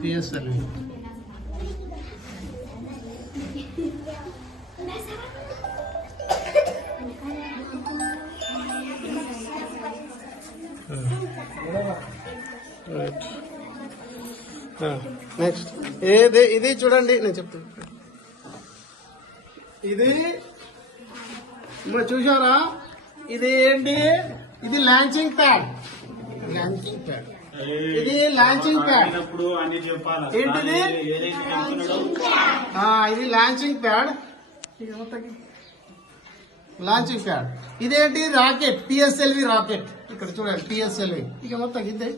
PSL. Next ఇది చూడండి, నేను చెప్తాను. ఇది చూసారా, ఇది ఏంటి? ఇది లాంచింగ్ ప్యాడ్. ఇది లాంచింగ్ ప్యాడ్. ఏంటిది? ఇది లాంచింగ్ ప్యాడ్. Launching pad. ఇదేంటి? Rocket, PSLV rocket. ఇక్కడ చూడండి, PSLV. ఇక మొత్తం ఇదే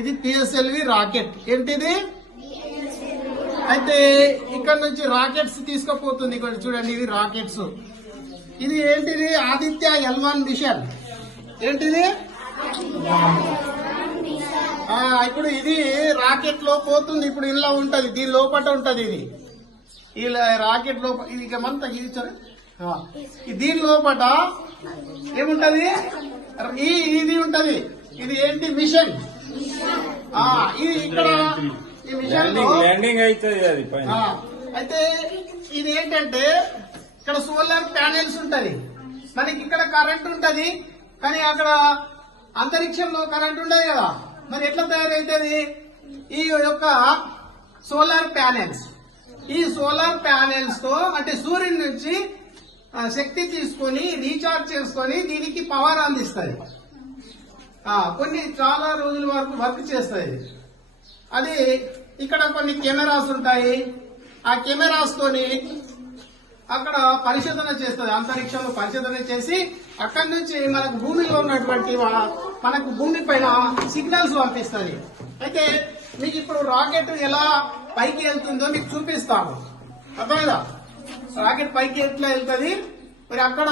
ఇది PSLV రాకెట్. ఏంటిది? అయితే ఇక్కడ నుంచి రాకెట్స్ తీసుకుపోతుంది. ఇక్కడ చూడండి, ఇవి రాకెట్స్. ఇది ఏంటిది? Aditya L1 mission. ఏంటిది? ఇప్పుడు ఇది రాకెట్ లో పోతుంది. ఇప్పుడు ఇలా ఉంటది, దీని లోపల ఉంటది. ఇది ఇలా రాకెట్ లోపల ఇది ఇకమంతా ఇది దీని లోపల ఏముంటది? ఇది ఉంటది. ఇది ఏంటి? మిషన్. ఇది ఇక్కడ ఈ మిషన్ లో అయితే ఇది ఏంటంటే ఇక్కడ సోలార్ ప్యానెల్స్ ఉంటది. మనకి ఇక్కడ కరెంట్ ఉంటది, కానీ అక్కడ అంతరిక్షంలో కరెంట్ ఉండదు కదా. మరి ఎట్లా తయారైతుంది? ఈ యొక్క సోలార్ ప్యానెల్స్. ఈ సోలార్ ప్యానెల్స్ తో అంటే సూర్యుడి నుంచి శక్తి తీసుకొని రీఛార్జ్ చేసుకొని దీనికి పవర్ అందిస్తుంది. కొన్ని చాలా రోజుల వరకు వర్క్ చేస్తుంది. అది ఇక్కడ కొన్ని కెమెరాస్ ఉంటాయి. ఆ కెమెరాస్ తోని అక్కడ పరిశోధన చేస్తుంది. అంతరిక్షంలో పరిశోధన చేసి అక్కడి నుంచి మనకు భూమిలో ఉన్నటువంటి మనకు భూమి పైన సిగ్నల్స్ పంపిస్తుంది. అయితే మీకు ఇప్పుడు రాకెట్ ఎలా పైకి వెళ్తుందో మీకు చూపిస్తాను. అర్థమైందా? రాకెట్ పైకి ఎట్లా వెళ్తుంది, మరి అక్కడ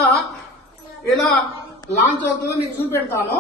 ఎలా లాంచ్ అవుతుందో మీకు చూపెడతాను.